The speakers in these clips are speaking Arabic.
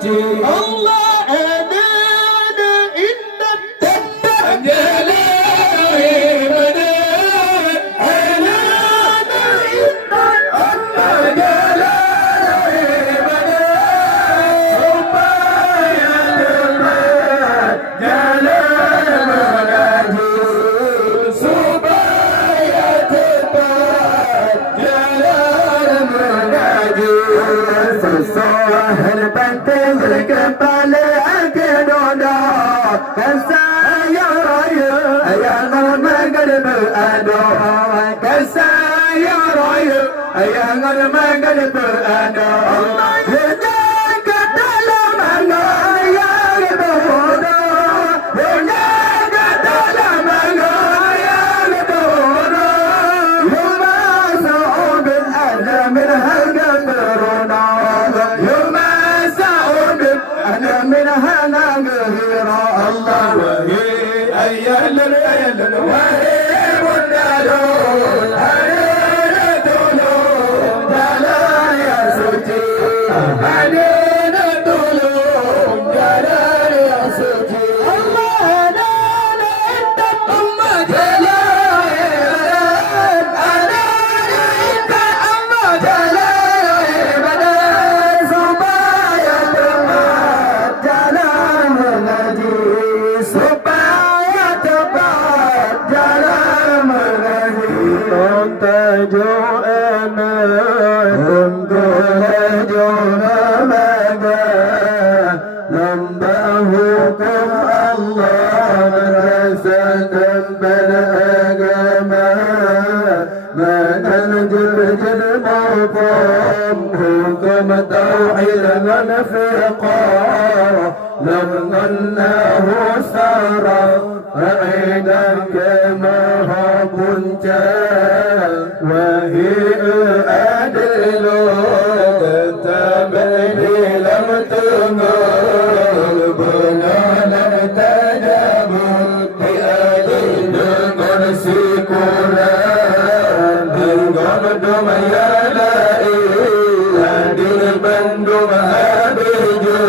suci Allah ada indah tetap jalan kepala kedoda kasaya raya ayah magal berado kasaya raya ayah magal berado jaga dalam angaya berbodo jaga dalam angaya berbodo yuma sa'ud al-adam min harga berona من هنا غير الله وهي أيال الأيال وهي والنادول علينا دولون جلال يا سوتي علينا دولون جلال يا سوتي الله أنا أنت أم جلال أنا أنت أم جلال جو أنا جو نمجا لمبهكم الله رسد بالأجمع من الجبجب موقم حكم توحيد الفقا لم أنه سارا رعيدا كما كنت وهي أدل تتبني لم تنال بنا لم تجابل هي أدل مرسيكولا بالقمدم يا لائي أدل بندم أبجل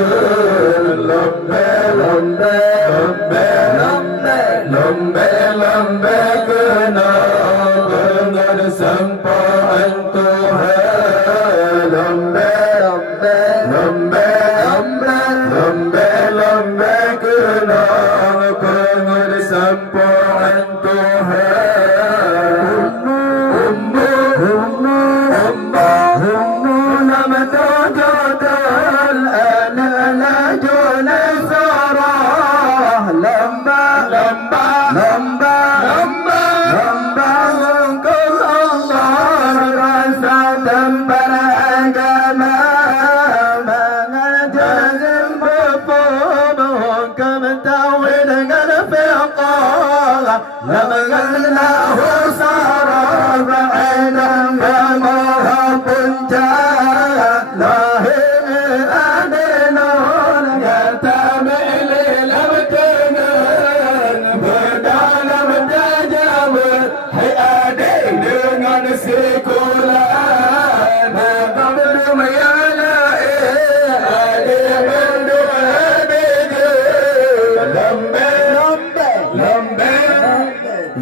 لمبه لمبه لمبه لمبه لمبه كنا sampai Tuhan lambe kenang pengen sampai Tuhan nama tujuan ana jona sarah lamba لمغناه صار بعيدا كما كنت لاهي أدنى يتمل لم تنن بدا لم تجاوز هي أدين نسيكولا ما قبل ما يلاقي أدين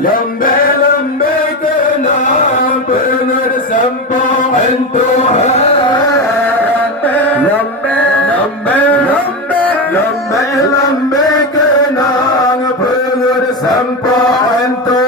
لمبه لمبه كنا بنر sampai Tuhan lambe kenang pengur sampai Tuhan